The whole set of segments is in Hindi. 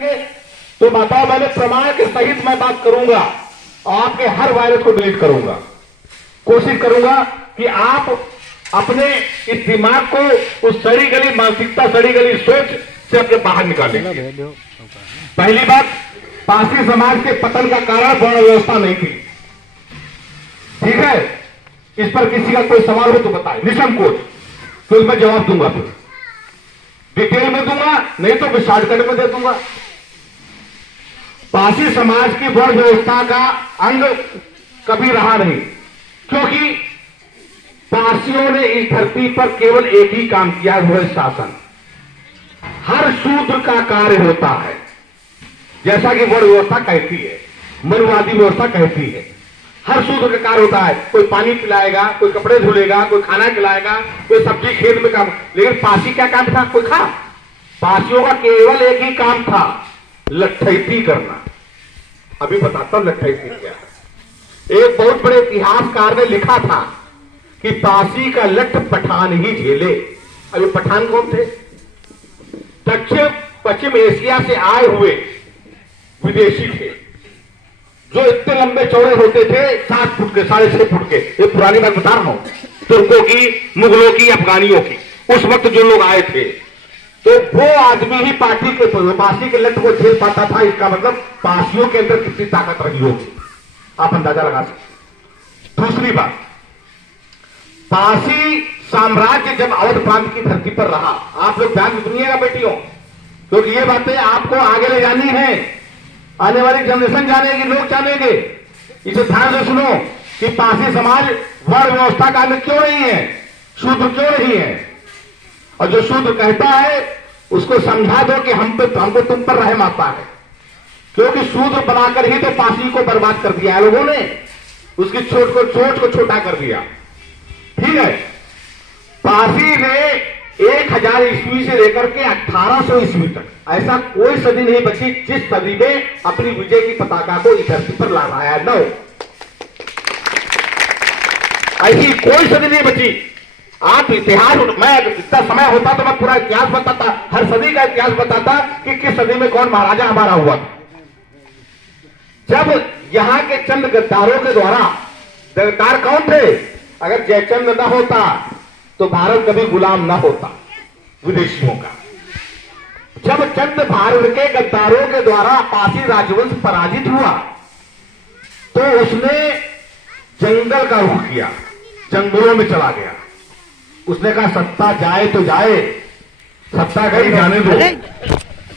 तो बताओ, मैंने प्रमाण के सहित मैं बात करूंगा और आपके हर वायरस को डिलीट करूंगा। कोशिश करूंगा कि आप अपने इस दिमाग को उस सड़ी गली मानसिकता, सड़ी गली सोच से अपने बाहर निकालें। पहली बात, पारसी समाज के पतन का कारण वर्ण व्यवस्था नहीं थी। ठीक है, इस पर किसी का कोई सवाल हो तो बताए निसंकोच, तो मैं जवाब दूंगा, फिर डिटेल में दूंगा, नहीं तो मैं शॉर्टकट में दे दूंगा। पारसी समाज की वर्ण व्यवस्था का अंग कभी रहा नहीं, क्योंकि पारसियों ने इस धरती पर केवल एक ही काम किया, वो है शासन। हर शूद्र का कार्य होता है, जैसा कि वर्ण व्यवस्था कहती है, मनुवादी व्यवस्था कहती है। हर शूद्र का कार्य होता है, कोई पानी पिलाएगा, कोई कपड़े धुलेगा, कोई खाना खिलाएगा, कोई सब्जी खेत में काम। लेकिन पारसी क्या काम था? कोई खा। पारसियों का केवल एक ही काम था, लट्ठैती करना। अभी बताता हूं लट्ठैती क्या है। एक बहुत बड़े इतिहासकार ने लिखा था कि पारसी का लठ पठान ही झेले। अभी पठान कौन थे? दक्षिण पश्चिम एशिया से आए हुए विदेशी थे, जो इतने लंबे चौड़े होते थे, 7 फुट के, 6.5 फुट के। ये पुरानी बात बता रहा हूं, तुर्कों की, मुगलों की, अफगानियों की। उस वक्त जो लोग आए थे, तो वो आदमी ही पारसी के लठ को झेल पाता था। इसका मतलब पारसियों के अंदर कितनी ताकत रही होगी, आप अंदाजा लगा सकते। दूसरी बात, पारसी साम्राज्य जब अवध प्रांत की धरती पर रहा, आप लोग ध्यान सुनिएगा बेटियों, क्योंकि ये बातें आपको आगे ले जानी है, आने वाली जनरेशन जानेगी, लोग जानेंगे। इसे ध्यान से सुनो कि पारसी समाज वर्ण व्यवस्था का अंग क्यों नहीं है, शूद्र क्यों नहीं है। और जो शूद्र कहता है उसको समझा दो कि हमको तुम पर रहम आता है, क्योंकि शूद्र बनाकर ही तो पारसी को बर्बाद कर दिया है लोगों ने, उसकी सोच को छोटा कर दिया। ठीक है, पारसी ने 1000 ईस्वी से लेकर के 1800 ईस्वी तक ऐसा कोई सदी नहीं बची जिस सदी में अपनी विजय की पताका को इस धरती पर लहराया न हो। ऐसी कोई सदी नहीं बची। आप इतिहास, मैं इतना समय होता तो मैं पूरा इतिहास बताता, हर सदी का इतिहास बताता कि किस सदी में कौन महाराजा हमारा हुआ। जब यहां के चंद गद्दारों के द्वारा, गद्दार कौन थे? अगर जयचंद न होता तो भारत कभी गुलाम न होता विदेशियों का। जब चंद भारत के गद्दारों के द्वारा पारसी राजवंश पराजित हुआ, तो उसने जंगल का रुख किया, जंगलों में चला गया। उसने कहा सत्ता जाए तो जाए, सत्ता गई जाने दो,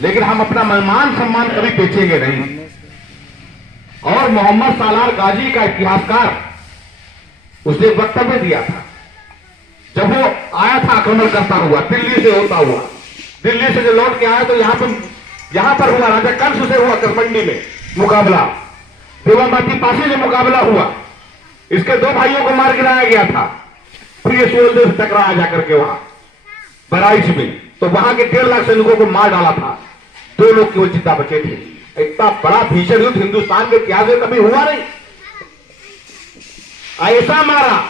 लेकिन हम अपना मान सम्मान कभी बेचेंगे नहीं। और मोहम्मद सालार गाजी का इतिहासकार, उसने एक वक्तव्य दिया था जब वो आया था आक्रमण करता हुआ, दिल्ली से होता हुआ। दिल्ली से जो लौट के आया तो यहां पर हुआ, राजा कंस से हुआ करमंडी में मुकाबला, देवामाती पासी से मुकाबला हुआ। इसके 2 भाइयों को मार गिराया गया था। फिर ये सूरजदेव से टकराया जाकर के वहां बराइच में, तो वहां के 1.5 लाख सैनिकों को मार डाला था। 2 लोग केवल जिंदा बचे थे। इतना बड़ा भीषण युद्ध हिंदुस्तान के इतिहास में कभी हुआ नहीं। ऐसा मारा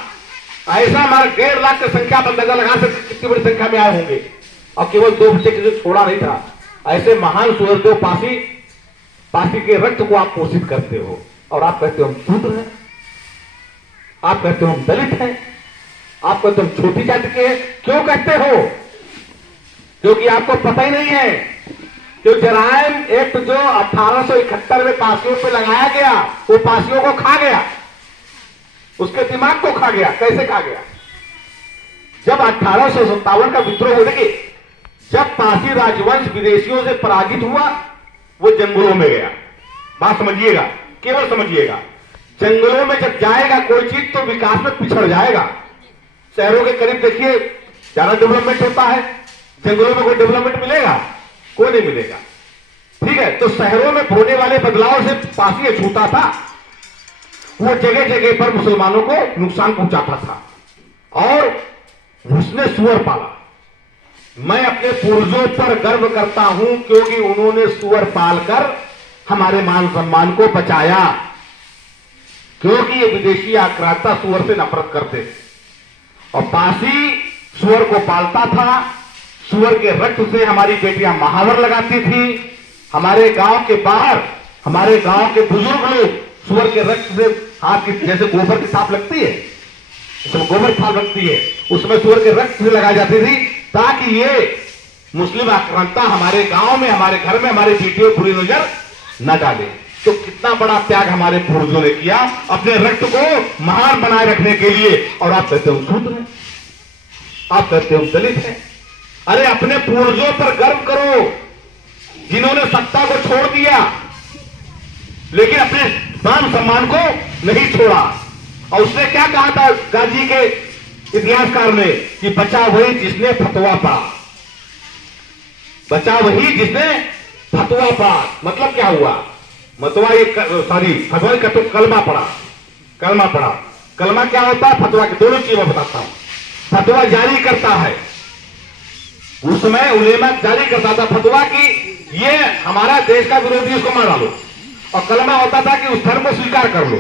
1.5 लाख की संख्या पर अंदाजा लगा सकते कितनी बड़ी संख्या में आए होंगे। और केवल 2 बच्चे किसी छोड़ा नहीं था। ऐसे महान सूरजदेव पासी के रक्त को आप पोषित करते हो, और आप कहते हो हम शूद्र हैं, आप कहते हो हम दलित हैं, आप कहते हो हम छोटी जाति के हैं। क्यों कहते हो? क्योंकि आपको पता ही नहीं है कि जराइम एक्ट जो 1871 में पासियों पे लगाया गया, वो पासियों को खा गया, उसके दिमाग को खा गया। कैसे खा गया? जब 1857 का विद्रोह हो, देखिए जब पारसी राजवंश विदेशियों से पराजित हुआ, वो जंगलों में गया। बात समझिएगा, केवल समझिएगा। जंगलों में जब जाएगा कोई चीज तो विकास में पिछड़ जाएगा। शहरों के करीब देखिए ज्यादा डेवलपमेंट होता है, जंगलों में कोई डेवलपमेंट मिलेगा? कोई नहीं मिलेगा। ठीक है, तो शहरों में होने वाले बदलाव से पासी छूता था। वो जगह जगह पर मुसलमानों को नुकसान पहुंचाता था और उसने सुअर पाला। मैं अपने पूर्वजों पर गर्व करता हूं क्योंकि उन्होंने सुअर पालकर हमारे मान सम्मान को बचाया, क्योंकि ये विदेशी आक्रांता सुअर से नफरत करते थे और पासी सुअर को पालता था। सुअर के रक्त से हमारी बेटियां महावर लगाती थी, हमारे गांव के बाहर हमारे गांव के बुजुर्ग लोग सुअर के रक्त से हाथ की, जैसे गोबर की छाप लगती है, उसमें गोबर छाप लगती है, उसमें सुअर के रक्त से लगाई जाती थी, ताकि ये मुस्लिम आक्रांता हमारे गांव में, हमारे घर में, हमारे बेटियों बुरी नजर न डाले। तो कितना बड़ा त्याग हमारे पूर्वजों ने किया अपने रक्त को महान बनाए रखने के लिए। और आप कहते हो शूद्र हैं, आप कहते हो दलित हैं। अरे अपने पूर्वजों पर गर्व करो, जिन्होंने सत्ता को छोड़ दिया लेकिन अपने मान सम्मान को नहीं छोड़ा। और उसने क्या कहा था गाजी के इतिहासकार ने कि बचा वही जिसने फतवा पढ़ा, बचा वही जिसने फतवा पढ़ा। मतलब क्या हुआ? मतवा फतवा का तो कलमा पढ़ा, कलमा पढ़ा। कलमा क्या होता है? फतवा की दोनों चीजें बताता हूं। फतवा जारी करता है, उस समय उलेमा जारी करता था फतवा की ये हमारा देश का विरोधी, उसको मार डालो। और कलमा होता था कि उस धर्म को स्वीकार कर लो।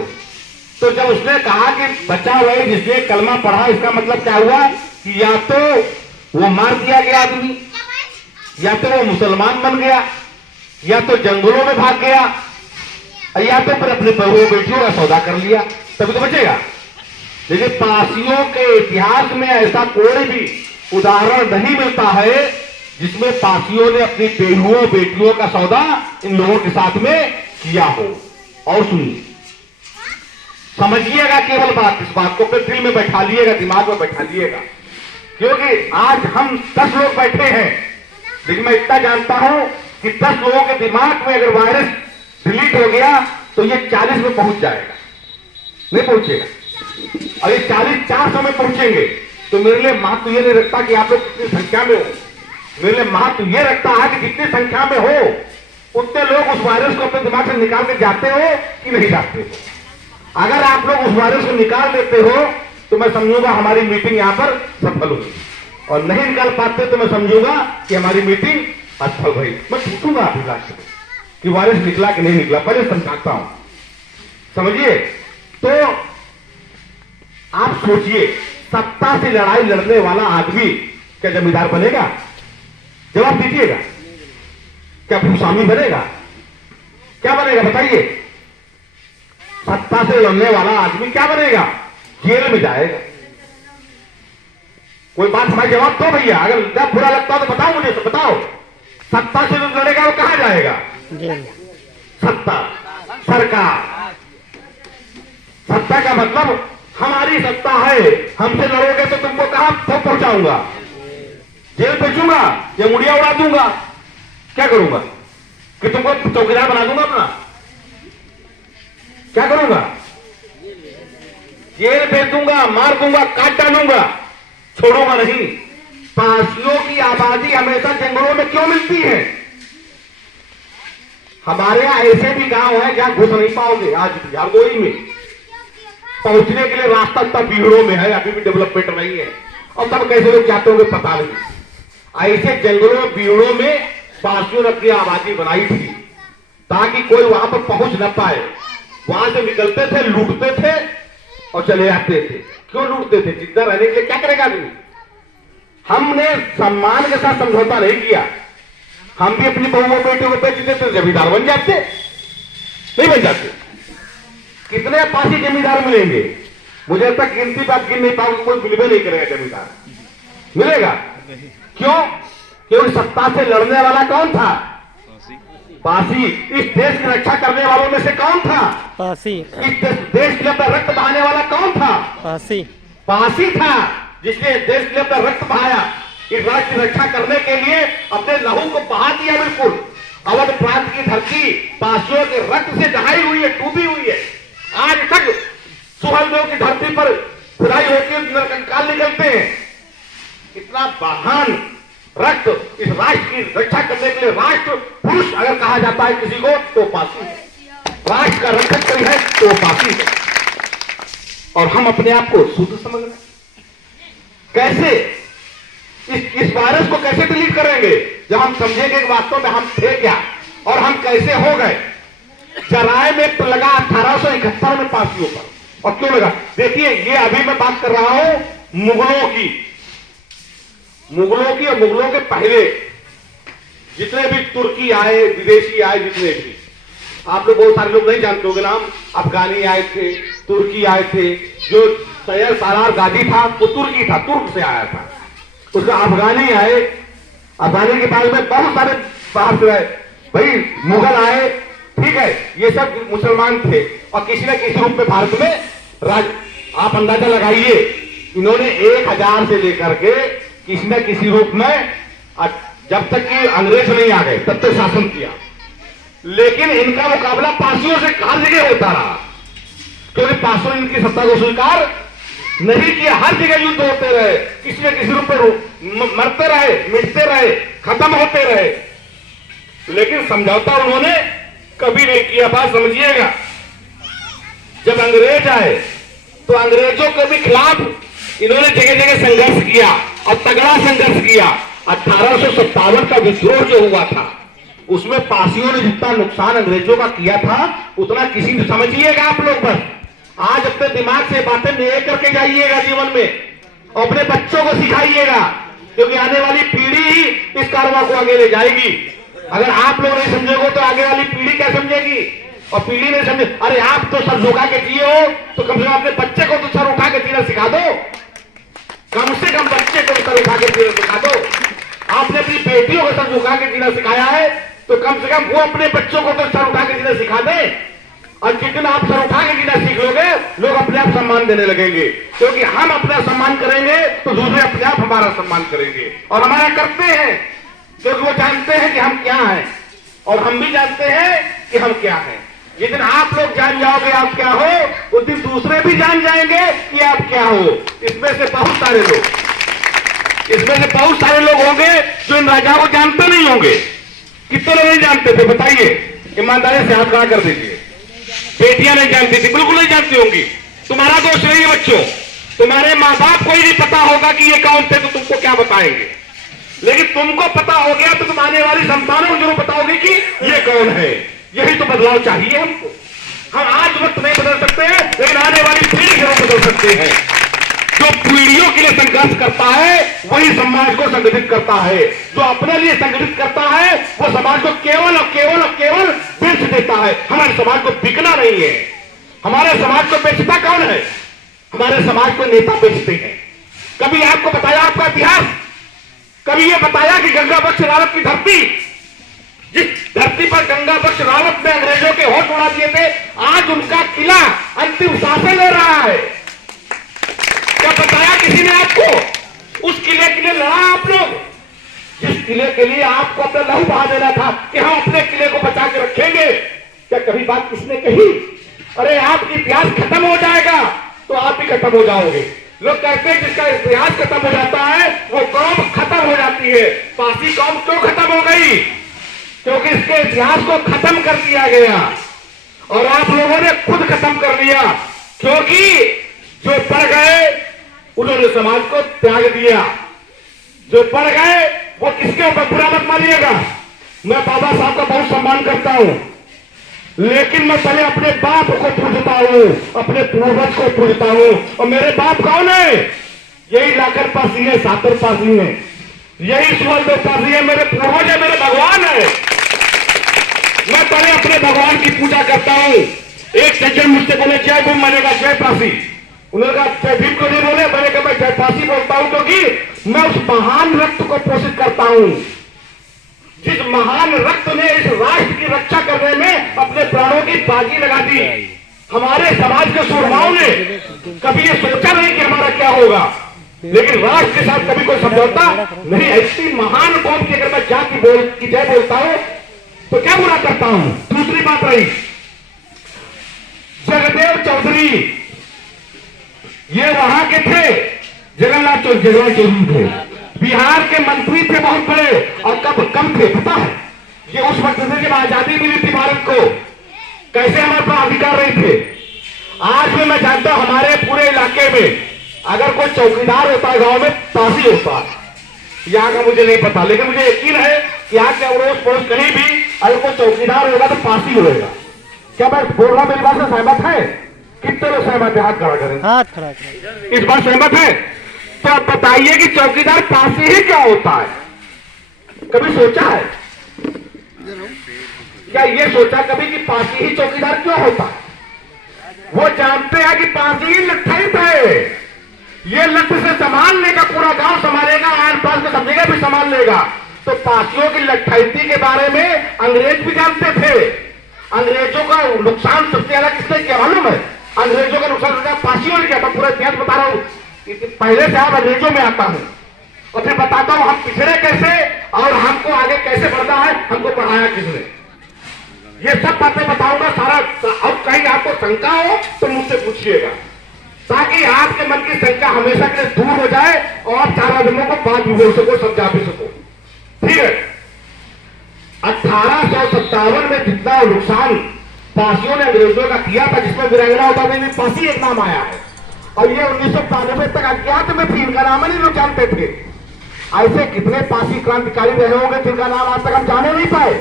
तो जब उसने कहा कि बचा वही जिसने कलमा पढ़ा, इसका मतलब क्या हुआ कि या तो वो मार दिया गया आदमी, या तो वो मुसलमान बन गया, या तो जंगलों में भाग गया, या तो फिर अपने बहुओं बेटियों का सौदा कर लिया, तभी तो बचेगा। लेकिन पारसियों के इतिहास में ऐसा कोई भी उदाहरण नहीं मिलता है जिसमें पारसियों ने अपनी बहुओं बेटियों का सौदा इन लोगों के साथ में किया हो। और सुनिए, समझिएगा केवल बात, इस बात को अपने दिल में बैठा लिएगा, दिमाग में बैठा लिएगा, क्योंकि आज हम 10 लोग बैठे हैं, लेकिन मैं इतना जानता हूं कि 10 लोगों के दिमाग में अगर वायरस डिलीट हो गया तो ये 40 में पहुंच जाएगा, नहीं पहुंचेगा। और ये 40 400 में पहुंचेंगे तो मेरे लिए महत्व ये नहीं रखता कि आप लोग कितनी संख्या में हो, मेरे लिए महत्व ये रखता है कि जितनी संख्या में हो उतने लोग उस वायरस को अपने दिमाग से निकाल के जाते हो कि नहीं जाते हो। अगर आप लोग उस वायरस को निकाल देते हो तो मैं समझूंगा हमारी मीटिंग यहां पर सफल हुई, और नहीं निकाल पाते तो मैं समझूंगा कि हमारी मीटिंग असफल हुई। मैं पूछूंगा अभिलाष कि वायरस निकला कि नहीं निकला, पहले समझाता हूं, समझिए। तो आप सोचिए, सत्ता से लड़ाई लड़ने वाला आदमी क्या जमींदार बनेगा? जवाब दीजिएगा, क्या भूस्वामी बनेगा? क्या बनेगा बताइए? सत्ता से लड़ने वाला आदमी क्या बनेगा? जेल में जाएगा। कोई बात हमारा जवाब दो भैया, अगर जब बुरा लगता हो तो बताओ मुझे, तो बताओ। सत्ता से जो लड़ेगा वो कहां जाएगा? सत्ता, सरकार। सत्ता का मतलब हमारी सत्ता है, हमसे लड़ोगे तो तुमको कहां पहुंचाऊंगा? जेल भेजूंगा या मुड़िया उड़ा दूंगा? क्या करूंगा? कि तुमको चौकीदार बना दूंगा अपना? क्या करूंगा? जेल भेज दूंगा, मार दूंगा, काट डालूंगा, छोड़ूंगा नहीं। पारसियों की आबादी हमेशा जंगलों में क्यों मिलती है? हमारे यहां ऐसे भी गांव है जहां घुस नहीं पाओगे। आज झारदोई में पहुंचने के लिए रास्ता तब बीहड़ों में है, अभी भी डेवलपमेंट नहीं है, और तब कैसे लोग जाते होंगे पता नहीं। ऐसे जंगलों बीहड़ों में पारसियों ने अपनी आबादी बनाई थी ताकि कोई वहां पर पहुंच न पाए। वहां से निकलते थे, लूटते थे और चले जाते थे। क्यों लूटते थे? जिंदा रहने के लिए। क्या करेगा आदमी? हमने सम्मान के साथ समझौता नहीं किया। हम भी अपनी बहुओं बेटियों को बेच देते, जमींदार बन जाते, नहीं बन जाते। कितने पासी जमींदार मिलेंगे? मुझे अब तक गिनती बात गिन नहीं पाऊंगा, कोई मिलवे नहीं करेगा जमींदार। मिलेगा? क्यों? क्योंकि सत्ता से लड़ने वाला कौन था? पासी। इस देश की रक्षा करने वालों में से कौन था? पासी। इस देश के लिए अपना रक्त बहाने वाला कौन था? पासी। पासी था, जिसने देश के लिए अपना रक्त बहाया। इस राष्ट्र की रक्षा करने के लिए अपने लहू को बहा दिया। बिल्कुल अवध प्रांत की धरती पासियों के रक्त से दहाई हुई है, डूबी हुई है। आज तक सुहलदेव की धरती पर खुदाई होती है, कंकाल निकलते हैं। इतना महान रक्त इस राष्ट्र की रक्षा करने के लिए राष्ट्र पुरुष अगर कहा जाता है किसी को तो पासी है। राष्ट्र का रक्षक कोई है तो पासी है। और हम अपने आप को शुद्ध समझ रहे हैं। कैसे इस वायरस को कैसे डिलीट करेंगे? जब हम समझेंगे कि वास्तव में हम थे क्या और हम कैसे हो गए। जराए में तो लगा 1871 में पासियों पर, और क्यों लगा? देखिए, ये अभी मैं बात कर रहा हूं मुगलों की और मुगलों के पहले। जितने भी तुर्की आए, विदेशी आए, जितने भी, आप लोग बहुत सारे लोग नहीं जानते होंगे नाम, अफगानी आए थे, तुर्की आए थे। जो सैयद सालार गाजी था वो तुर्की था, तुर्क से आया था। उसका अफगानी आए, अफगानी के बाद में बहुत सारे बाहर से आए, भाई मुगल आए, ठीक है, ये सब मुसलमान थे और किसी न किसी रूप में भारत में राज। आप अंदाजा लगाइए, इन्होंने 1000 से लेकर के किसी न किसी रूप में, जब तक कि अंग्रेज नहीं आ गए तब तक शासन किया। लेकिन इनका मुकाबला पासियों से हर जगह होता रहा, क्योंकि पासियों ने इनकी सत्ता को स्वीकार नहीं किया। हर जगह युद्ध होते रहे, किसी न किसी रूप में मरते रहे, मिटते रहे, खत्म होते रहे, लेकिन समझौता उन्होंने कभी नहीं किया। बात समझिएगा, जब अंग्रेज आए तो अंग्रेजों के भी खिलाफ इन्होंने जगह जगह संघर्ष किया और तगड़ा संघर्ष किया। 1857 का विद्रोह जो हुआ था, उसमें पासियों ने जितना नुकसान अंग्रेजों का किया था उतना किसी ने, समझिएगा आप लोग, बस आज अपने दिमाग से बातें ले करके जाइएगा जीवन में और अपने बच्चों को सिखाइएगा, क्योंकि आने वाली पीढ़ी ही इस कारवां को आगे ले जाएगी। अगर आप लोग नहीं समझेंगे तो आगे वाली पीढ़ी क्या समझेगी, और पीढ़ी नहीं समझे। अरे आप तो सर झुका के जिए हो, तो कम से कम अपने बच्चे को तो सर उठा के जीना सिखा दो, कम से कम बच्चे को सर उठा के जीना सिखा दो। आपने अपनी बेटियों को सर झुका के जीना सिखाया है, तो कम से कम वो अपने बच्चों को तो सर उठा के जीना सिखा दे। और जितना आप सर उठा के जीना सीख लोगे, लोग अपने आप सम्मान देने लगेंगे, क्योंकि हम अपना सम्मान करेंगे तो दूसरे अपने आप हमारा सम्मान करेंगे, और हमारा करते हैं, क्योंकि वो जानते हैं कि हम क्या हैं और हम भी जानते हैं कि हम क्या हैं। जिस दिन आप लोग जान जाओगे आप क्या हो, उस दिन दूसरे भी जान जाएंगे कि आप क्या हो। इसमें से बहुत सारे लोग होंगे जो इन राजाओं को जानते नहीं होंगे। कितने लोग नहीं जानते थे बताइए, ईमानदारी से हाथ खड़ा कर दीजिए। बेटियां नहीं जानती थी, बिल्कुल नहीं जानती होंगी। तुम्हारा दोष नहीं है बच्चों, तुम्हारे माँ बाप को ही नहीं पता होगा कि ये कौन थे, तो तुमको क्या बताएंगे। लेकिन तुमको पता हो गया तो तुम आने वाली संतानों को जरूर बताओगे कि ये कौन है। यही तो बदलाव चाहिए हमको। हम आज वक्त नहीं बदल सकते हैं, लेकिन आने वाली पीढ़ी जरूर बदल सकते हैं। जो पीढ़ियों के लिए संघर्ष करता है वही समाज को संगठित करता है। जो अपने लिए संगठित करता है वो समाज को केवल और केवल और केवल बेच देता है। हमारे समाज को बिकना नहीं है। हमारे समाज को बेचता कौन है? हमारे समाज को नेता बेचते हैं। कभी आपको बताया आपका इतिहास, कभी ये बताया कि गंगा बख्श रावत की धरती, जिस धरती पर गंगा बख्श रावत ने अंग्रेजों के होठ उड़ा दिए थे, आज उनका किला अंतिम सांसें ले रहा है। क्या बताया किसी ने आपको? उस किले के लिए लड़ा आप लोग, जिस किले के लिए आपको अपना लहू बहा देना था कि हम अपने किले को बचा के रखेंगे। क्या कभी बात किसने कही? अरे आपकी इतिहास खत्म हो जाएगा तो आप भी खत्म हो जाओगे। लोग कहते हैं जिसका इतिहास खत्म हो जाता है वो कौम खत्म हो जाती है। पासी कौम क्यों खत्म हो गई? क्योंकि इसके इतिहास को खत्म कर दिया गया और आप लोगों ने खुद खत्म कर दिया। क्योंकि जो पढ़ गए उन्होंने समाज को त्याग दिया। जो पढ़ गए वो किसके ऊपर, बुरा मत मानिएगा, मैं बाबा साहब का बहुत सम्मान करता हूं, लेकिन मैं पहले अपने बाप को पूजता हूं, अपने पूर्वज को पूजता हूं। और मेरे बाप कौन है? यही लाकर पासी है, सातर पासी है, यही सुवल पासी है, मेरे पूर्वज है, मेरे भगवान है। मैं पहले अपने भगवान की पूजा करता हूं। एक सज्जन मुझसे बोले जय भीम, मैंने कहा जय पासी। उन्होंने कहा जय भीम को नहीं बोले, मैंने कहा मैं जय पासी बोलता हूं, क्योंकि मैं उस महान रक्त को पोषित करता हूं जिस महान रक्त ने इस राष्ट्र की रक्षा करने में अपने प्राणों की बाजी लगा दी। हमारे समाज के सूरमाओं ने कभी ये सोचा नहीं कि हमारा क्या होगा, लेकिन राष्ट्र के साथ कभी कोई समझौता नहीं। ऐसी महान कौम की अगर मैं जाति की जय बोलता हूं तो क्या बुरा करता हूं? दूसरी बात रही, जगदेव चौधरी ये वहां के थे, जगन्नाथ चौधरी थे, बिहार के मंत्री थे बहुत बड़े, और कम थे पता है? ये उस वक्त से जब आजादी मिली थी भारत को, कैसे हमारे पास अधिकार नहीं थे। आज भी मैं जानता हूं हमारे पूरे इलाके में अगर कोई चौकीदार होता है गांव में, पासी होता है। यहाँ का मुझे नहीं पता, लेकिन मुझे यकीन है कि यहाँ के अड़ोस पड़ोस कहीं भी अगर कोई चौकीदार होगा तो पासी होगा। क्या मैं बोल रहा हूं मेरी बात से सहमत है? कितने लोग सहमत है? हाथ खड़ा करें। हाथ खड़ा करें। इस बार सहमत है? तो आप बताइए कि चौकीदार पासी ही क्या होता है? कभी सोचा है? क्या ये सोचा कभी कि फांसी ही चौकीदार क्यों होता है? वो जानते हैं कि फांसी ही लट्ठित है। ये लठ से संभाल लेगा, पूरा गांव संभालेगा, आस पास में सब जगह भी संभाल लेगा। तो फांसियों की लट्ठिती के बारे में अंग्रेज भी जानते थे। अंग्रेजों का नुकसान सबसे ज्यादा किसने किया मालूम है? अंग्रेजों का नुकसान सबसे फांसियों ने किया था। पूरा इतिहास बता रहा हूं, पहले से आप अंग्रेजों में आता हूं और फिर बताता हूं हम पिछड़े कैसे और हमको आगे कैसे बढ़ना है, हमको पढ़ाया किसने। ये सब बातें बताऊंगा सारा। अब कहीं आपको शंका हो तो मुझसे पूछिएगा, ताकि आपके मन की शंका हमेशा के लिए दूर हो जाए और चार आदमियों को बात भी बोल सको, समझा भी सको। ठीक है। 1857 में जितना नुकसान फांसियों ने अंग्रेजों का किया था, जिसमें वीरांगना होता था, फांसी एक नाम आया है। और ये 1992 तक अज्ञात में थी, इनका नाम नहीं लोग जानते थे। ऐसे कितने फांसी क्रांतिकारी रहे होंगे जिनका नाम आज तक हम जाने नहीं पाए,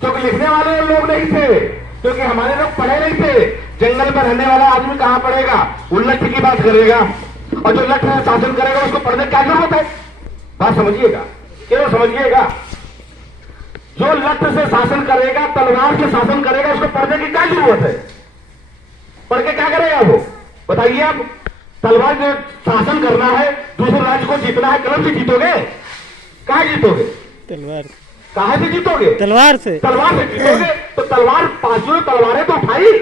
क्योंकि लिखने वाले लोग नहीं थे, क्योंकि हमारे लोग पढ़े नहीं थे। जंगल में रहने वाला आदमी कहां पढ़ेगा? उल्लठ की बात करेगा, और जो लठ से शासन करेगा उसको पढ़ने की क्या जरूरत है? बात समझिएगा, क्यों समझिएगा? जो लठ से शासन करेगा, तलवार से शासन करेगा, उसको पढ़ने की क्या जरूरत है? पढ़ के क्या करेगा वो? बताइए आप। तलवार जो शासन करना है, दूसरे राज्य को जीतना है, कलम से जीतोगे? कहां जीतोगे? तलवार। कहां से जीतोगे? तलवार से। तलवार से जीतोगे। तो तलवार, पांचों तलवारें तो उठाई,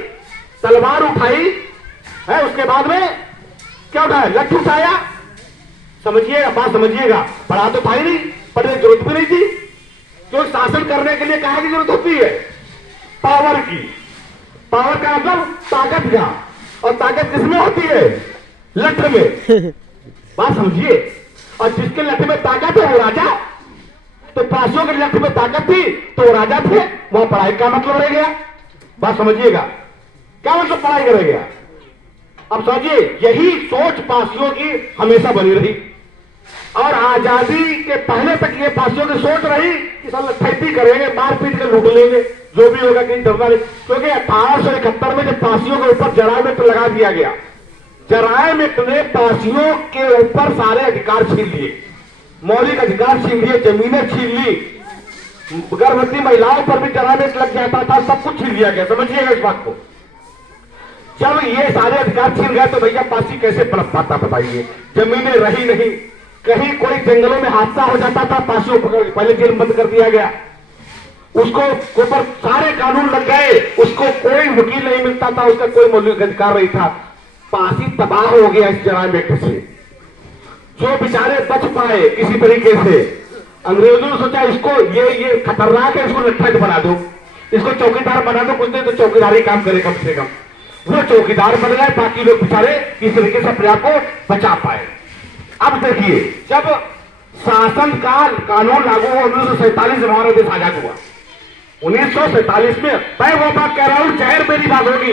तलवार उठाई है, उसके बाद में क्या उठाया? लठ उठाया। समझिएगा, बात समझिएगा। पढ़ा तो था ही नहीं, पढ़ने की जरूरत भी नहीं थी। जो शासन करने के लिए कहा की जरूरत होती है? पावर की। पावर का मतलब ताकत का, और ताकत किसमें होती है? लठ में। बात समझिए। और जिसके लठ में ताकत है वो राजा। तो फांसियों के लठ में ताकत थी तो वो राजा थे, वह पढ़ाई का मतलब रह गया। बात समझिएगा, क्या मतलब पढ़ाई कर गया? अब समझिए, यही सोच फांसियों की हमेशा बनी रही, और आजादी के पहले तक ये फांसियों की सोच रही कि सब लट्ठिती करेंगे, मार पीट के लूट लेंगे, जो भी होगा कहीं डरना नहीं। क्योंकि 1871 में जब फांसियों के ऊपर जरायम लगा दिया गया, जरायम ने फांसियों के ऊपर सारे अधिकार छीन लिए, मौलिक अधिकार छीन लिए, जमीनें छीन ली, गर्भवती महिलाओं पर भी जरायम लग जाता था, सब कुछ छीन लिया गया। समझिएगा इस बात को। जब ये सारे अधिकार छीन गए तो भैया फांसी कैसे पनप पाता बताइए? जमीनें रही नहीं, कहीं कोई जंगलों में हादसा हो जाता था, फांसियों पकड़ पहले जेल बंद कर दिया गया, उसको ऊपर सारे कानून लग गए, उसको कोई वकील नहीं मिलता था, उसका कोई मौलिक अधिकार नहीं था। फांसी तबाह हो गया इस जरायम एक्ट से। जो बेचारे बच पाए किसी तरीके से, अंग्रेजों ने सोचा इसको ये खतरनाक है, इसको लट्ठित बना दो, इसको चौकीदार बना दो, कुछ नहीं तो चौकीदारी काम करे कम से कम। वो चौकीदार बन गए, बाकी लोग बेचारे इस तरीके से अपने आप को बचा पाए। अब देखिए, जब शासन का कानून लागू हुआ 1947 में, हमारा देश आजाद हुआ 1947 में। मैं वो बात कह रहा हूं, जहर मेरी बात होगी,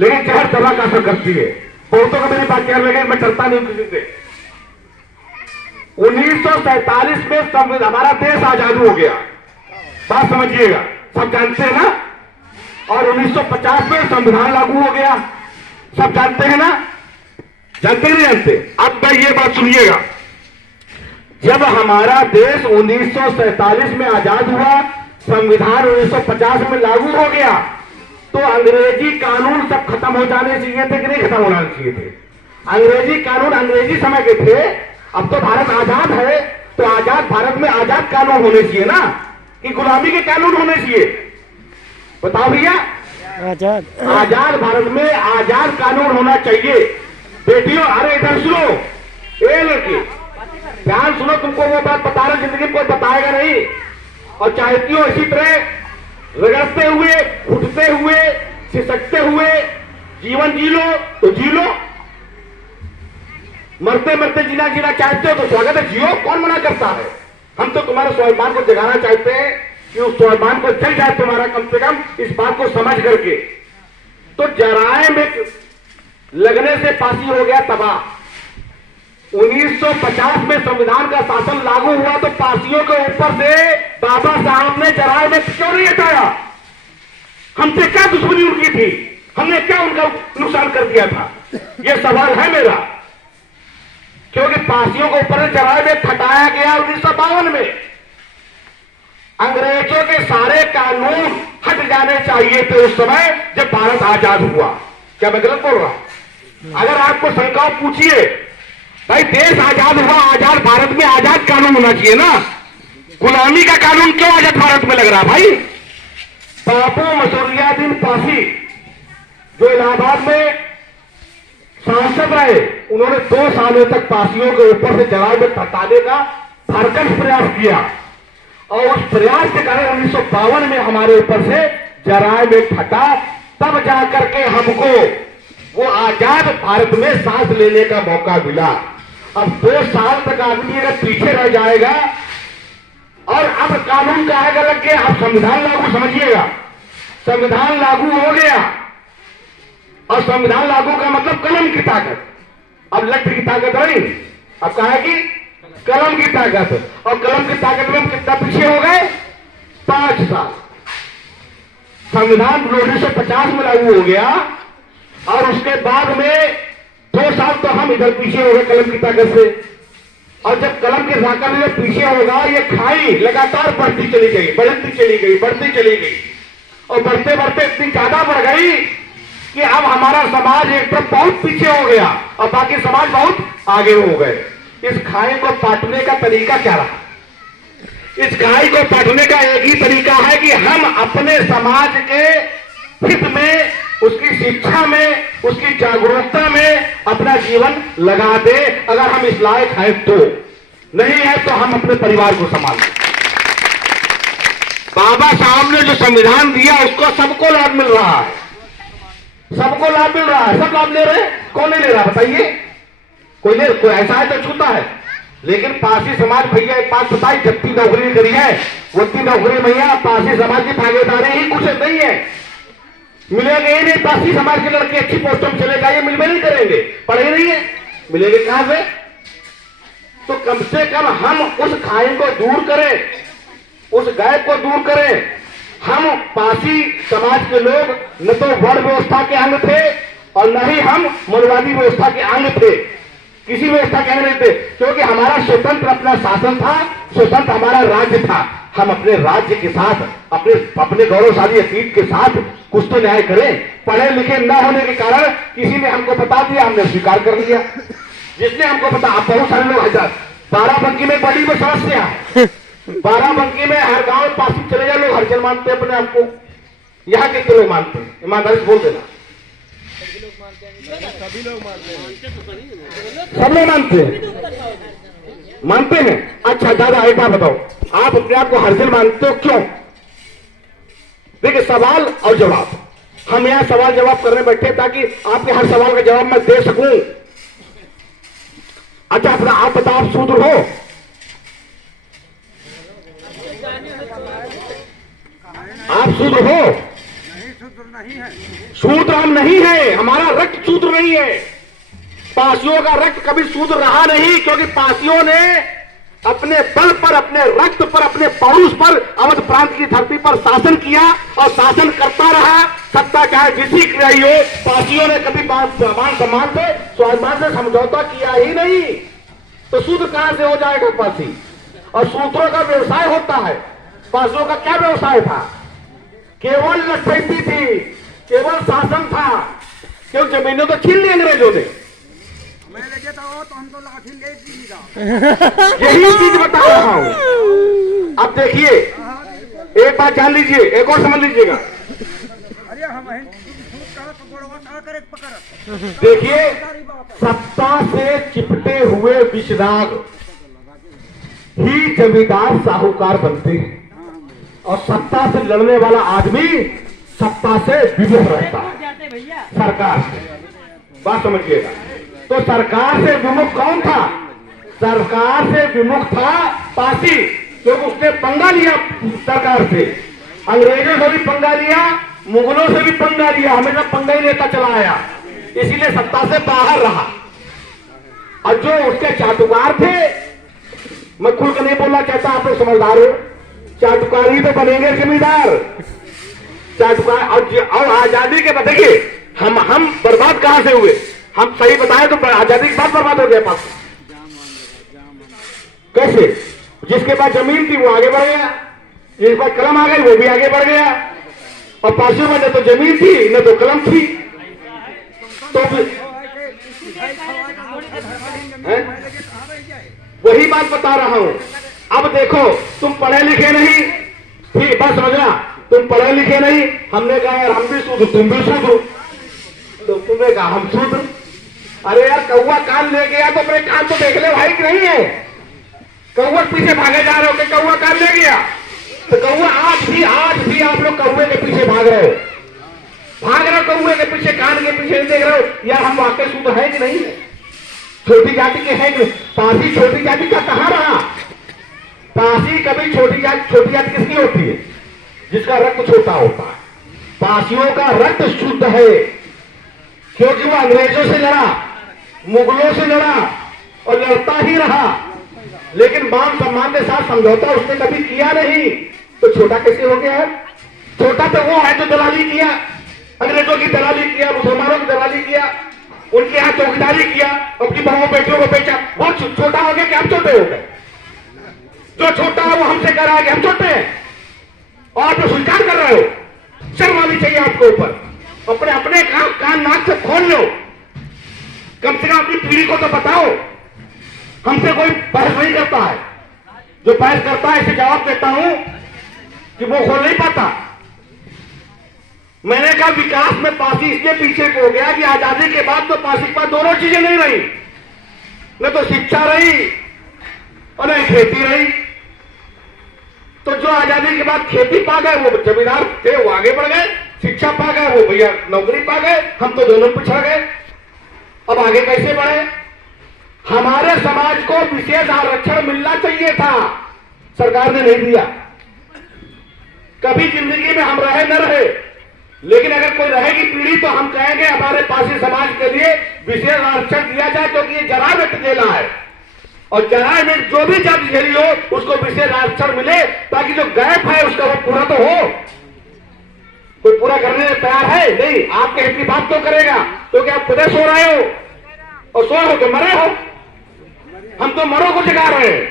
लेकिन जहर दवा का असर करती है। बहुतों को मेरी बात कह रहे, मैं डरता नहीं किसी से। 1947 में हमारा देश आजाद हो गया, बात समझिएगा, सब जानते हैं ना। और 1950 में संविधान लागू हो गया, सब जानते हैं ना, जानते नहीं जानते? अब मैं ये बात सुनिएगा, जब हमारा देश 1947 में आजाद हुआ, संविधान 1950 में लागू हो गया, तो अंग्रेजी कानून सब खत्म हो जाने चाहिए थे कि नहीं खत्म होना चाहिए थे? अंग्रेजी कानून अंग्रेजी समय के थे। अब तो भारत आजाद है, तो आजाद भारत में आजाद कानून होने चाहिए ना, कि गुलामी के कानून होने चाहिए? बताओ भैया। आजाद भारत में आजाद कानून होना चाहिए। बेटियों, अरे इधर सुनो, ए लड़की ध्यान सुनो, तुमको वो बात बता रहा, जिंदगी कोई बताएगा नहीं। और चाहती हो इसी तरह रगड़ते हुए, उठते हुए, सिसकते हुए जीवन जी लो तो जी लो, मरते मरते जीना जीना चाहते हो तो स्वागत है, जियो, कौन मना करता है? हम तो तुम्हारे स्वाभिमान को जगाना चाहते हैं कि उस स्वाभिमान को जग जाए तुम्हारा, कम से कम इस बात को समझ करके। तो जरायम में लगने से फांसी हो गया तबाह। 1950 में संविधान का शासन लागू हुआ तो फांसियों के ऊपर से बाबा साहब ने जरायम में क्यों नहीं हटाया? हमसे क्या दुश्मनी उनकी थी? हमने क्या उनका नुकसान कर दिया था? यह सवाल है मेरा। क्योंकि फांसियों के ऊपर जरायम में हटाया गया 1952 में। अंग्रेजों के सारे कानून हट जाने चाहिए थे उस समय जब भारत आजाद हुआ। क्या मैं गलत बोल रहा हूं? अगर आपको शंका पूछिए, भाई देश आजाद हुआ, आजाद भारत में आजाद कानून होना चाहिए ना, गुलामी का कानून क्यों आजाद भारत में लग रहा भाई? बाबू मसूरियाद्दीन पासी जो इलाहाबाद में सांसद रहे, उन्होंने 2 सालों तक पासियों के ऊपर से जराये में हटाने का भरकस प्रयास किया और उस प्रयास के कारण 1952 में हमारे ऊपर से जराये में हटा, तब जाकर के हमको वो आजाद भारत में सांस लेने का मौका मिला। अब 2 साल तक आदमी अगर पीछे रह जाएगा और अब कानून का आगे लग गया, अब संविधान लागू, समझिएगा, संविधान लागू हो गया और संविधान लागू का मतलब कलम की ताकत, अब लठ की ताकत नहीं, अब कहा है कि कलम की ताकत, और कलम की ताकत में हम कितना पीछे हो गए? 5 साल। संविधान 1950 में लागू हो गया और उसके बाद में 2 साल तो हम इधर पीछे हो गए कलम की ताकत से, और जब कलम की ताकत में पीछे होगा, ये खाई लगातार बढ़ती चली गई, बढ़ती चली गई, बढ़ती चली गई, और बढ़ते बढ़ते इतनी ज्यादा बढ़ गई कि अब हमारा समाज एक तरफ बहुत पीछे हो गया और बाकी समाज बहुत आगे हो गए। इस खाई को पाटने का तरीका क्या रहा? इस खाई को पाटने का एक ही तरीका है कि हम अपने समाज के हित में, उसकी शिक्षा में, उसकी जागरूकता में अपना जीवन लगा दे। अगर हम इस लायक हैं तो, नहीं है तो हम अपने परिवार को संभाल लें। बाबा साहब ने जो संविधान दिया उसको सबको लाभ मिल रहा है, सबको लाभ मिल रहा है, सब लाभ ले रहे हैं। कौन नहीं ले रहा बताइए? कोई ऐसा है तो छूता है। लेकिन पासी समाज, भैया एक बात बताई, जितनी नौकरी करी है उतनी नौकरी भैया पासी समाज की भागीदारी ही कुछ नहीं है, मिलेंगे ही नहीं। पासी समाज के लड़के अच्छी पोस्टों में चले जाइए, मिलवे नहीं करेंगे, पढ़े नहीं है, मिलेंगे कहां से? तो कम से कम हम उस खाई को दूर करें, उस गैप को दूर करें। हम पासी समाज के लोग न तो वर्ण व्यवस्था के अंग थे और न ही हम मनवादी व्यवस्था के अंग थे, किसी व्यवस्था के अंग नहीं थे, क्योंकि हमारा स्वतंत्र अपना शासन था, स्वतंत्र हमारा राज्य था। हम अपने राज्य के साथ, अपने गौरवशाली अतीत के साथ कुछ तो न्याय करें। पढ़े लिखे न होने के कारण किसी ने हमको बता दिया, हमने स्वीकार कर लिया। जिसने हमको बता, आप बहुत सारे लोग हजार, बाराबंकी में बड़ी में समस्या है, बाराबंकी में हर गांव पासी चले जाए लोग हरिजन मानते हैं अपने आपको। यहाँ कितने लोग मानते हैं? ईमानदारी से बोल देना। सभी लोग मानते हैं, सब लोग मानते हैं, मानते हैं। अच्छा दादा एक बात बताओ, आप अपने आप को हरिजन मानते हो क्यों? देखिए सवाल और जवाब, हम यहाँ सवाल जवाब करने बैठे ताकि आपके हर सवाल का जवाब मैं दे सकूं। अच्छा अपना आप बताओ, आप शूद्र हो? आप शूद्र हो? नहीं, शूद्र नहीं है। शूद्र हम नहीं है, हमारा रक्त शूद्र नहीं है। पासियों का रक्त कभी शूद्र रहा नहीं, क्योंकि पासियों ने अपने बल पर, अपने रक्त पर, अपने पौरुष पर अवध प्रांत की धरती पर शासन किया और शासन करता रहा। सत्ता चाहे जिसी की रही हो, पासियों ने कभी मान सम्मान से, स्वाभिमान से समझौता किया ही नहीं। तो शूद्र कहां से हो जाएगा पासी? और शूद्रों का व्यवसाय होता है, पासियों का क्या व्यवसाय था? केवल लठैती थी, केवल शासन था, क्यों जमीनें तो छीन ली अंग्रेजों ने। मैं ले जाता हो तो हम तो लाठी ले दीजिएगा। यही चीज बता रहा हूं। अब देखिए एक बात जान लीजिए, एक और समझ लीजिएगा। अरे हम देखिए सत्ता से चिपटे हुए विषनाग ही जमींदार साहूकार बनते हैं, और सत्ता से लड़ने वाला आदमी सत्ता से विमुख रहता है, सरकार से। बात समझिएगा। तो सरकार से विमुख कौन था? सरकार से विमुख था पासी, क्योंकि उसने पंगा लिया सरकार से, अंग्रेजों से भी पंगा लिया, मुगलों से भी पंगा लिया, हमेशा पंगा ही लेता चला आया, इसीलिए सत्ता से बाहर रहा। और जो उसके चाटुकार थे, मैं खुल कर नहीं बोलना चाहता, आप लोग समझदार हो, चाटुकार ही तो बनेंगे जमींदार, चाटुकार। और आजादी के बाद देखिए हम बर्बाद कहां से हुए? हम सही बताएं तो आजादी के बाद बर्बाद हो गया पास। कैसे? जिसके पास जमीन थी वो आगे बढ़ गया, एक बार कलम आ गई, वो भी आगे बढ़ गया। और पासियों में न तो जमीन थी न तो कलम थी। तो वही बात बता रहा हूं। अब देखो, तुम पढ़े लिखे नहीं, ठीक बात समझना, तुम पढ़े लिखे नहीं। हमने कहा यार हम भी शूद्र, तुम भी शूद्र, तो तुमने कहा हम शूद्र। अरे यार कौवा कान ले गया तो अपने कान तो देख ले भाई कि नहीं है। कौवा पीछे भागे जा रहे हो कि कौवा कान ले गया, तो कौवा आज भी आप लोग कौवे के पीछे भाग रहे हो, कौवे के पीछे, कान के पीछे देख रहे हो। यार हम वाकई शूद्र है कि नहीं है, छोटी जाति के हैं कि पासी छोटी जाति का कहां रहा। पासी कभी छोटी जाति किसकी होती है, जिसका रक्त छोटा होता है। पासियों का रक्त शुद्ध है, क्योंकि वो अंग्रेजों से लड़ा, मुगलों से लड़ा और लड़ता ही रहा, लेकिन मान सम्मान के साथ समझौता उसने कभी किया नहीं। तो छोटा कैसे हो गया है? छोटा तो वो है जो दलाली किया, अंग्रेजों की दलाली किया, मुसलमानों की दलाली किया, उनके यहाँ चौकीदारी किया, अपनी बहुओं बेटियों को बेचा। वो छोटा हो गया कि हम छोटे हो गए? जो छोटा है वो हमसे कह रहा है कि हम छोटे हैं, और आप स्वीकार कर रहे हो। शर्म आनी चाहिए आपको ऊपर। अपने कान नाक से खोल लो, कम से कम अपनी पीढ़ी को तो बताओ। हमसे कोई बहस नहीं करता है, जो बहस करता है इसे जवाब देता हूं कि वो खोल नहीं पाता। मैंने कहा विकास में पासी इसके पीछे हो गया कि आजादी के बाद तो पासी के पास दोनों चीजें नहीं रही, न तो शिक्षा रही और न खेती रही। तो जो आजादी के बाद खेती पा गए वो जमींदार थे, वो आगे बढ़ गए, शिक्षा पा गए वो भैया नौकरी पा गए, हम तो दोनों पिछड़ गए। अब आगे कैसे बढ़े? हमारे समाज को विशेष आरक्षण मिलना चाहिए था, सरकार ने नहीं दिया। कभी जिंदगी में हम रहे न रहे, लेकिन अगर कोई रहेगी पीढ़ी तो हम कहेंगे हमारे पासी समाज के लिए विशेष आरक्षण दिया जाए, क्योंकि ये जरा व्यक्ति झेला है, और जरा में जो भी जाति झेली हो उसको विशेष आरक्षण मिले, ताकि जो गैप है उसका वो पूरा तो हो। कोई पूरा करने में तैयार है नहीं, आपके हित की बात तो करेगा, क्योंकि आप खुद सो रहे हो, और सो हो तो मरे हो। हम तो मरो को जगा रहे हैं,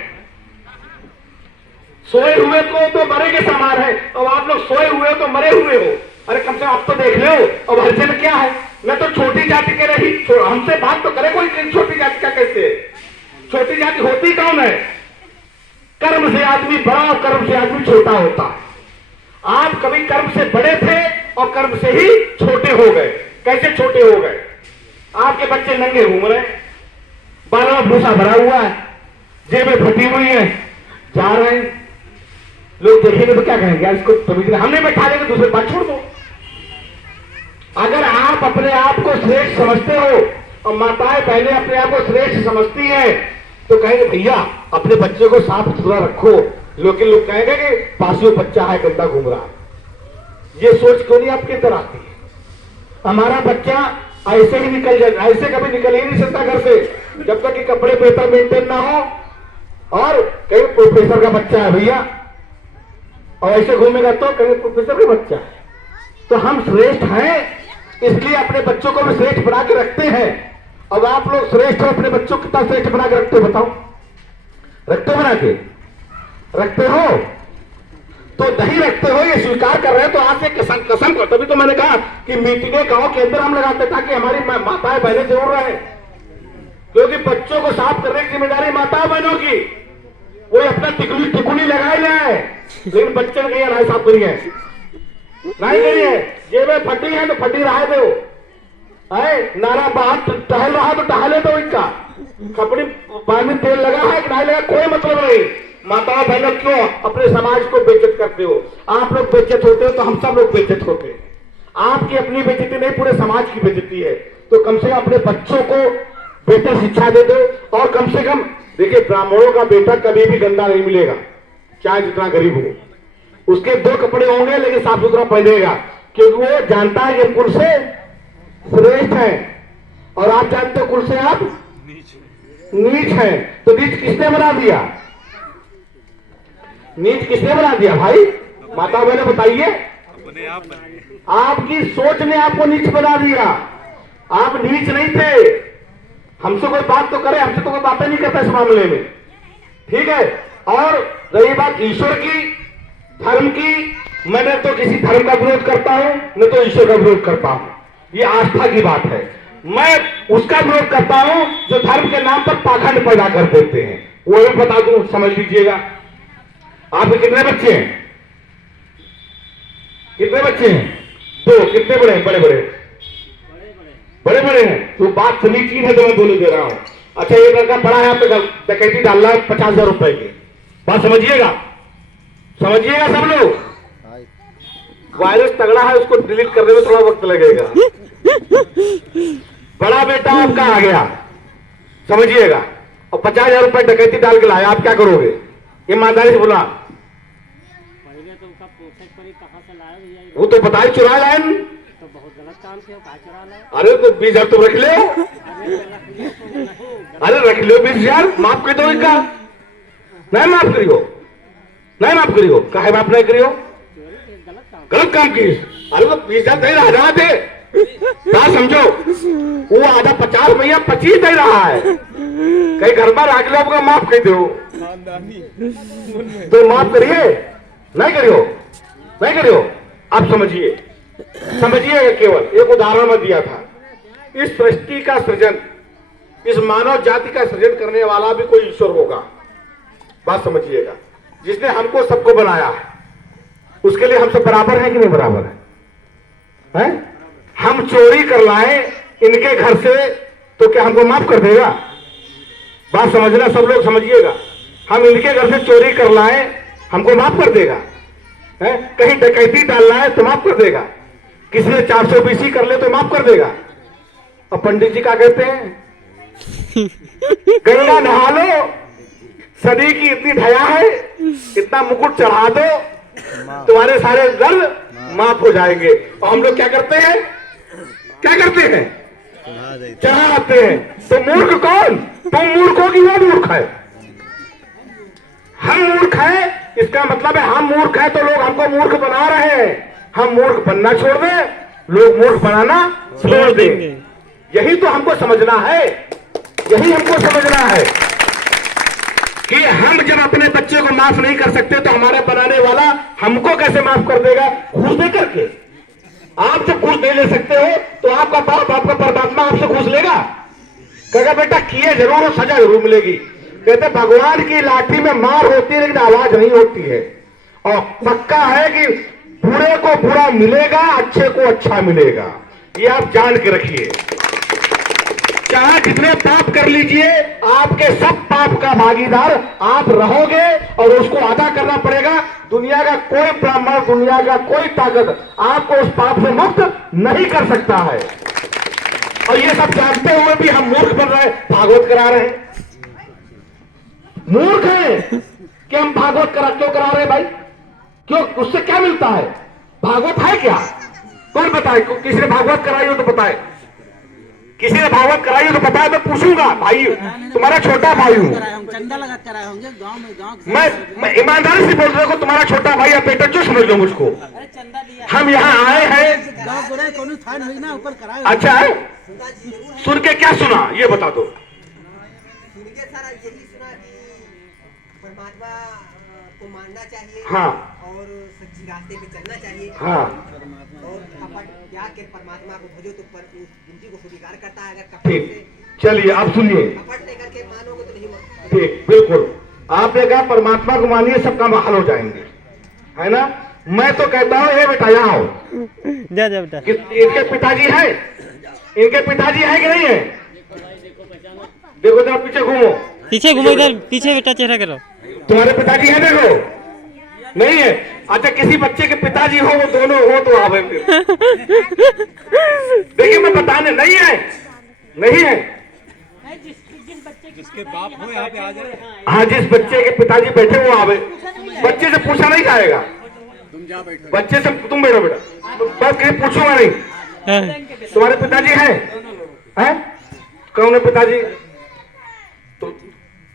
सोए हुए को तो मरे के समान है, और आप लोग सोए हुए हो तो मरे हुए हो। अरे कम से कम आप तो देख लो। अब हलचल क्या है? मैं तो छोटी जाति के रही, हमसे बात तो करे कोई, छोटी जाति का कैसे? छोटी जाति होती कौन है? कर्म से आदमी बड़ा और कर्म से आदमी छोटा होता है। आप कभी कर्म से बड़े थे और कर्म से ही छोटे हो गए। कैसे छोटे हो गए? आपके बच्चे नंगे घूम रहे हैं, बालों में भूसा भरा हुआ है, जेबें फटी हुई है, जा रहे हैं। लोग देखेंगे तो क्या कहेंगे? इसको तमीज हमने बैठा देंगे, दूसरे बात छोड़ दो। अगर आप अपने आप को श्रेष्ठ समझते हो और माताएं बहनें अपने आप को श्रेष्ठ समझती हैं, तो कहेंगे भैया अपने बच्चे को साफ सुथरा रखो। लेकिन लोग कहेंगे कि पासियों बच्चा है, गंदा घूम रहा है। ये सोच क्यों नहीं आपके अंदर आती है? हमारा बच्चा ऐसे ही निकल जाए, ऐसे कभी निकल ही नहीं सकता घर से, जब तक कि कपड़े पेपर मेंटेन ना हो। और कहीं प्रोफेसर का बच्चा है भैया, और ऐसे घूमेगा तो कहीं प्रोफेसर का बच्चा है। तो हम श्रेष्ठ हैं, इसलिए अपने बच्चों को भी श्रेष्ठ बना के रखते हैं। अब आप लोग श्रेष्ठ हो, अपने बच्चों को कितना श्रेष्ठ बना के रखते हो बताओ? रखते हो? बना के रखते हो? तो नहीं रखते हो, ये स्वीकार कर रहे हैं तो आज से कसम को। तभी तो मैंने कहा कि मीटिंगें गांव के अंदर हम लगाते ताकि हमारी माताएं बहनें जरूर रहे, क्योंकि बच्चों को साफ करने की जिम्मेदारी माताओं बहनों की। वो अपना टिकुनी लगाए जाए, लेकिन बच्चे ने कहीं साफ करी है नहीं करी है। जेबें फटी है तो फटी रहा दो, नारा बाहर टहल रहा तो टहले दो। इनका कपड़े बाहर में तेल लगा है कि नहीं लगा कोई मतलब नहीं। माताओं बहनों क्यों अपने समाज को बेइज्जत करते हो? आप लोग बेइज्जत होते हो तो हम सब लोग बेइज्जत होते हैं। आपकी अपनी बेइज्जती नहीं, पूरे समाज की बेइज्जती है। तो कम से कम अपने बच्चों को बेहतर शिक्षा दे दो। और कम से कम देखिए, ब्राह्मणों का बेटा कभी भी गंदा नहीं मिलेगा, चाहे जितना गरीब हो। उसके दो कपड़े होंगे लेकिन साफ सुथरा पहनेगा, क्योंकि वो जानता है कि कुल से श्रेष्ठ है। और आप जानते हो कुल से आप नीच है। तो नीच किसने बना दिया? नीच किसने बना दिया भाई? माता बहने बताइए। अपने आप आपकी सोच ने आपको नीच बना दिया। आप नीच नहीं थे। हमसे कोई बात तो करे, हमसे तो कोई बातें नहीं करता इस मामले में, ठीक है। और रही बात ईश्वर की, धर्म की, मैं न तो किसी धर्म का विरोध करता हूं न तो ईश्वर का विरोध करता हूं, ये आस्था की बात है। मैं उसका विरोध करता हूं जो धर्म के नाम पर पाखंड पैदा कर देते हैं। वो भी बता दूं, समझ लीजिएगा। आपके कितने बच्चे हैं? कितने बच्चे हैं? 2। कितने बड़े हैं? बड़े बड़े बड़े बड़े हैं। तो बात समीचीन है तो मैं बोले दे रहा हूं। अच्छा, ये लड़का पड़ा है, आप डकैती डाल रहा है 50,000 रुपए की। बात समझिएगा, समझिएगा सब लोग। वायरस तगड़ा है, उसको डिलीट करने में थोड़ा वक्त लगेगा। बड़ा बेटा आपका आ गया, समझिएगा, और 50,000 रुपए डकैती डाल के लाया, आप क्या करोगे? ईमानदारी से बोला। पहले तो उसका प्रोसेस करी, कहाँ से लाया भैया? वो तो बताई, चुरा लाए। तो बहुत गलत काम किया, कहाँ चुरा लाया? अरे तो 20,000 तुम रख ले। अरे रख लो 20,000, माफ कर दो इनका। नहीं माफ करियो, नहीं माफ करियो, काहे माफ नहीं करियो? गलत काम की। अरे तो 20,000 दे रहा थे, क्या समझो? वो आधा 50 भैया 25 दे रहा है। कहीं घर में रख लो, आपका माफ कर दो तो माफ करिए, नहीं करियो, नहीं करियो। आप समझिए, समझिएगा। केवल एक उदाहरण मैं दिया था। इस सृष्टि का सृजन, इस मानव जाति का सृजन करने वाला भी कोई ईश्वर होगा। बात समझिएगा। जिसने हमको सबको बनाया है, उसके लिए हम सब बराबर हैं कि नहीं बराबर है? हम चोरी कर लाए इनके घर से तो क्या हमको माफ कर देगा? बात समझना, सब लोग समझिएगा। हम इनके घर से चोरी कर लाए, हमको माफ कर देगा? कहीं डकैती डालना है तो माफ कर देगा? किसी ने 420 कर ले तो माफ कर देगा? और पंडित जी क्या कहते हैं? गंगा नहा लो, सदी की इतनी दया है, इतना मुकुट चढ़ा दो, तुम्हारे सारे दर्द माफ हो जाएंगे। और हम लोग क्या करते हैं? क्या करते हैं? चढ़ा आते हैं। तो मूर्ख कौन? तुम मूर्ख हो कि वो मूर्ख है? हम मूर्ख हैं, इसका मतलब है हम मूर्ख हैं तो लोग हमको मूर्ख बना रहे हैं। हम मूर्ख बनना छोड़ दें, लोग मूर्ख बनाना छोड़ दें। यही तो हमको समझना है, यही हमको समझना है कि हम जब अपने बच्चे को माफ नहीं कर सकते तो हमारा बनाने वाला हमको कैसे माफ कर देगा? घूस दे करके। आप जब घूस दे ले सकते हो तो आपका बाप, आपका परमात्मा आपसे घूस लेगा? कहेगा बेटा किए जरूर हो, सजा जरूर मिलेगी। कहते भगवान की लाठी में मार होती है लेकिन आवाज नहीं होती है। और पक्का है कि बुरे को बुरा मिलेगा, अच्छे को अच्छा मिलेगा। ये आप जान के रखिए। चाहे जितने पाप कर लीजिए, आपके सब पाप का भागीदार आप रहोगे और उसको अदा करना पड़ेगा। दुनिया का कोई ब्राह्मण, दुनिया का कोई ताकत आपको उस पाप से मुक्त नहीं कर सकता है। और ये सब जानते हुए भी हम मूर्ख बन रहे हैं, भागवत करा रहे हैं। मूर्ख है कि हम भागवत क्यों करा रहे हैं भाई? क्यों? उससे क्या मिलता है? भागवत है क्या? कौन बताए? किसी ने भागवत कराई हो तो बताए। किसी ने भागवत कराई हो तो बताए, मैं पूछूंगा। भाई तुम्हारा छोटा भाई हूँ, चंदा लगा कराए होंगे गांव में, गांव मैं ईमानदारी से बोल रहा हूँ, तुम्हारा छोटा भाई या बेटा जो समझ लो मुझको। चंदा दिया, हम यहाँ आए हैं। गांव गोरे कोनो थान होई ना ऊपर कराए। अच्छा है, सुन के क्या सुना ये बता दो। सुन के सर यही सुना कि परमात्मा को मानना चाहिए, हाँ, और सच्ची रास्ते पे चलना चाहिए, हाँ, और कपट त्याग के परमात्मा को भजो तो पर उस गिनती को स्वीकार करता है। अगर कपट ठीक। से चलिए आप सुनिए। कपट लेकर के मानोगे तो नहीं मानोगे। ठीक, बिल्कुल। आपने कहा परमात्मा को मानिए, सब काम हल हो जाएंगे, है ना? मैं तो कहता हूँ, ये बेटा यहाँ आओ। जा जा बेटा। इनके पिताजी है? इनके पिताजी है कि नहीं है? देखो जरा पीछे घूमो, पीछे घूमो, इधर पीछे बेटा चेहरा करो। तुम्हारे पिताजी है? देखो नहीं है। अच्छा, किसी बच्चे के पिताजी हो, वो दोनों हो तो आवे फिर। देखिए मैं बताने, नहीं है, नहीं है। जिसके बाप हो यहाँ पे आ जाए। हाँ, जिस बच्चे के पिताजी बैठे वो आवे। बच्चे से पूछा नहीं जाएगा। तुम जा बैठो। बच्चे से तुम बैठो बेटा, बस कहीं पूछूंगा नहीं। तुम्हारे पिताजी हैं? हैं? कौन है पिताजी? तो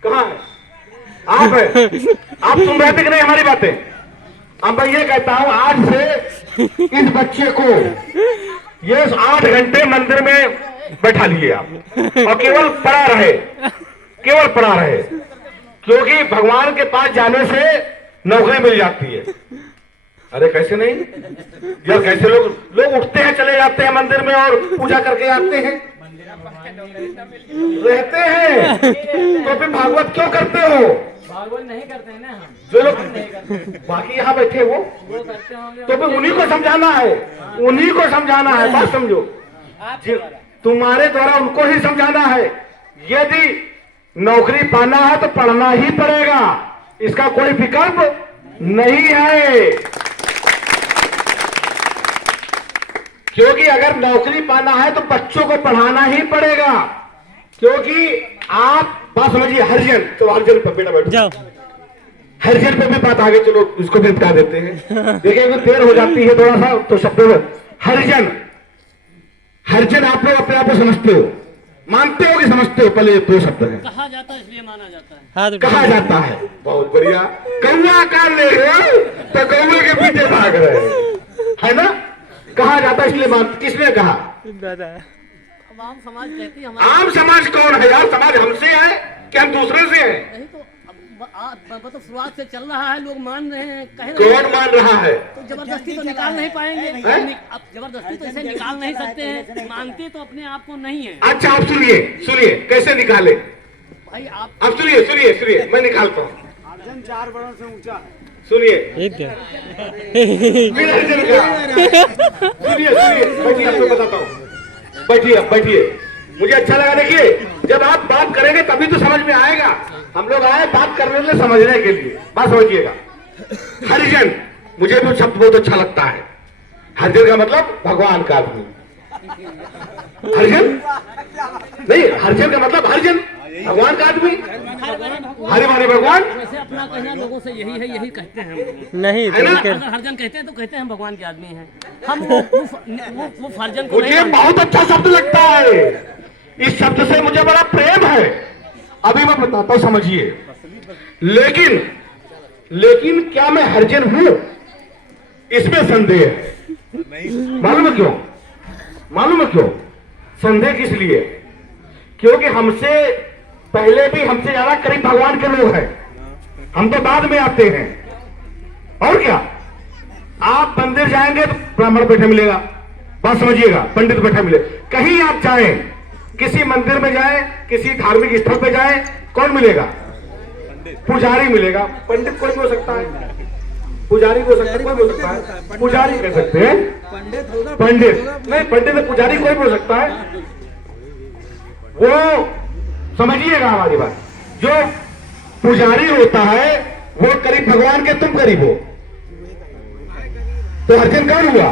कहाँ है? आप है? आप सुन रहे थे कि नहीं हमारी बातें? अब मैं ये कहता हूं, आज से इस बच्चे को ये 8 घंटे मंदिर में बैठा लिए आप, और केवल पढ़ा रहे, केवल पढ़ा रहे, क्योंकि भगवान के पास जाने से नौकरी मिल जाती है। अरे कैसे नहीं यार, कैसे लोग लोग उठते हैं चले जाते हैं मंदिर में और पूजा करके आते हैं, रहते हैं, तो फिर भागवत क्यों करते हो? भागवत नहीं करते हैं ना हम, जो लोग बाकी यहाँ बैठे वो करते होंगे तो फिर उन्हीं को समझाना है, उन्हीं को समझाना है। बात समझो, तुम्हारे द्वारा उनको ही समझाना है। यदि नौकरी पाना है तो पढ़ना ही पड़ेगा, इसका कोई विकल्प नहीं है। क्योंकि अगर नौकरी पाना है तो बच्चों को पढ़ाना ही पड़ेगा, क्योंकि आप बात समझिए। हरिजन, तो हरिजन पर बेटा बैठो, हरिजन पे भी बात आगे, चलो इसको भी बता देते हैं। देखिए अगर देर हो जाती है थोड़ा सा तो शब्दों में हरिजन, हरिजन आप लोग अपने आप को समझते हो, मानते हो कि समझते हो? पहले दो शब्द है। कहा जाता है इसलिए माना जाता है। हाँ, कहा जाता है, बहुत बढ़िया। कौवा का ले तो कौवे के पीछे भाग रहे है ना? कहा जाता है इसलिए मान, किसने कहा? अब आम समाज कहती है आम समाज कौन है यार? समाज हमसे है कि हम दूसरे से हैं? नहीं तो मतलब शुरुआत से चल रहा है, लोग मान रहे हैं, कह रहे कौन मान रहा है? तो जबरदस्ती तो निकाल नहीं पाएंगे। हैं? अब जबरदस्ती तो इसे निकाल नहीं सकते हैं, मानते तो अपने आप को नहीं है। अच्छा आप सुनिए, सुनिए कैसे निकाले। भाई आप अब सुनिए सुनिए सुनिए, मैं निकालता हूँ, अर्जन 4 वर्णों से ऊंचा है। सुनिए। एक क्या? फिर अर्जुन का सुनिए सुनिए, बैठिए आपको बताता हूँ, बैठिए बैठिए। मुझे अच्छा लगा, देखिए जब आप बात करेंगे तभी तो समझ में आएगा। हम लोग आए बात करने के लिए, समझने के लिए, बात समझिएगा। हरिजन, मुझे भी शब्द बहुत अच्छा लगता है। हरिजन का मतलब भगवान का आदमी। हरिजन नहीं, हरिजन का मतलब हरिजन भगवान का आदमी, हरि माने भगवान। वैसे अपना कहना लोगों से यही है, यही कहते हैं हम लोग। नहीं है ना? तो अगर हरजन कहते हैं तो कहते हैं हम भगवान के आदमी हैं। हम वो फर्जन को नहीं मुझे मानते। बहुत अच्छा शब्द लगता है, इस शब्द से मुझे बड़ा प्रेम है। अभी मैं बताता हूं, समझिए। लेकिन क्या मैं हरिजन हूं? इसमें संदेह है। मालूम है क्यों? मालूम है क्यों संदेह किस लिए? क्योंकि हमसे पहले भी हमसे ज्यादा करीब भगवान के लोग हैं, हम तो बाद में आते हैं। और क्या, आप मंदिर जाएंगे तो ब्राह्मण बैठे मिलेगा, बात समझिएगा, पंडित बैठे मिले। कहीं आप जाएं, किसी मंदिर में जाएं, किसी धार्मिक स्थल पे जाएं, कौन मिलेगा? पुजारी मिलेगा। पंडित कोई भी हो सकता है, पुजारी भी हो सकता है, कोई भी हो सकता है, पुजारी कह सकते हैं, पंडित नहीं, पंडित में पुजारी कोई भी हो सकता है। वो समझिएगा हमारी बात, जो पुजारी होता है वो करीब भगवान के, तुम करीब हो। तो अर्जुन कौन हुआ?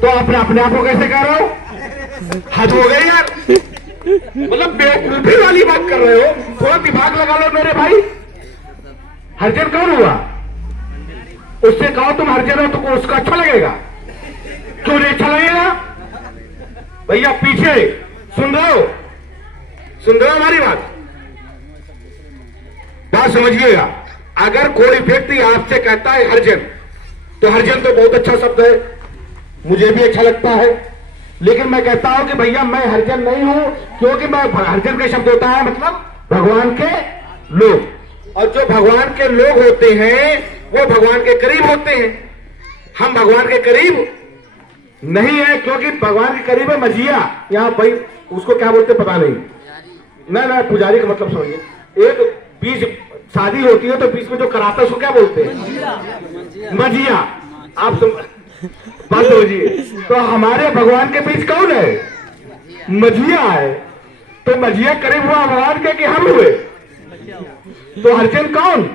तो अपने आप को कैसे कह रहे हो? हद हो गई यार, मतलब बेवकूफी वाली बात कर रहे हो, थोड़ा दिमाग लगा लो मेरे भाई। हरिजन कौन हुआ? उससे कहो तुम हरिजन हो तो उसको अच्छा लगेगा? क्यों नहीं अच्छा लगेगा? भैया पीछे सुन रहे हो? सुन रहे हो हमारी बात? बात समझिएगा। अगर कोई व्यक्ति आपसे कहता है हरिजन, तो हरिजन तो बहुत अच्छा शब्द है, मुझे भी अच्छा लगता है। लेकिन मैं कहता हूं कि भैया मैं हरिजन नहीं हूं, क्योंकि मैं हरिजन का शब्द होता है मतलब भगवान के लोग, और जो भगवान के लोग होते हैं वो भगवान के करीब होते हैं। हम भगवान के करीब नहीं है, क्योंकि भगवान के करीब है मजिया, यहाँ भाई उसको क्या बोलते पता नहीं। ना पुजारी का मतलब समझिए। एक बीच शादी होती है तो बीच में जो कराता है उसको क्या बोलते हैं? मजिया। आप बात समझिए। तो हमारे भगवान के बीच कौन है? मजिया है। तो मजिया करीब हुआ भगवान के कि हम हुए? तो हरिजन कौन?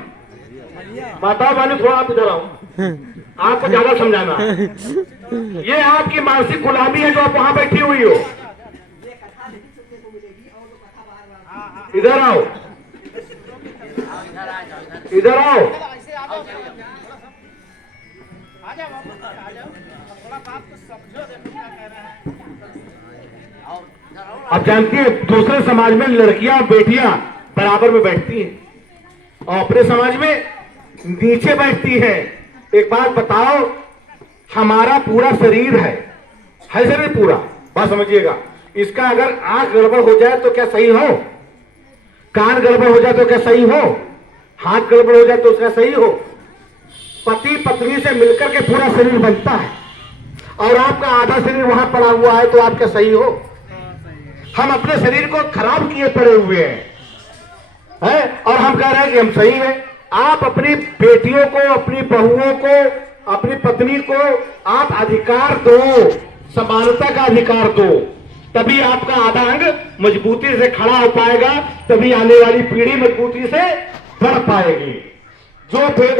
माता वाले थोड़ा आप इधर आओ, आपको ज्यादा समझाना है। ये आपकी मानसिक गुलामी है जो आप वहां बैठी हुई हो। इधर आओ, इधर आओ। अब जानती है दूसरे समाज में लड़कियां बेटियां बराबर में बैठती हैं और अपने समाज में नीचे बैठती हैं। एक बात बताओ, हमारा पूरा शरीर है शरीर पूरा, बात समझिएगा। इसका अगर आंख गड़बड़ हो जाए तो क्या सही हो? कान गड़बड़ हो जाए तो क्या सही हो? हाथ गड़बड़ हो जाए तो उसका सही हो? पति पत्नी से मिलकर के पूरा शरीर बनता है, और आपका आधा शरीर वहां पड़ा हुआ है, तो आप क्या सही हो? हम अपने शरीर को खराब किए पड़े हुए हैं, और हम कह रहे हैं कि हम सही हैं। आप अपनी बेटियों को, अपनी बहुओं को, अपनी पत्नी को आप अधिकार दो, समानता का अधिकार दो, तभी आपका आधा अंग मजबूती से खड़ा हो पाएगा, तभी आने वाली पीढ़ी मजबूती से बढ़ पाएगी। जो भेद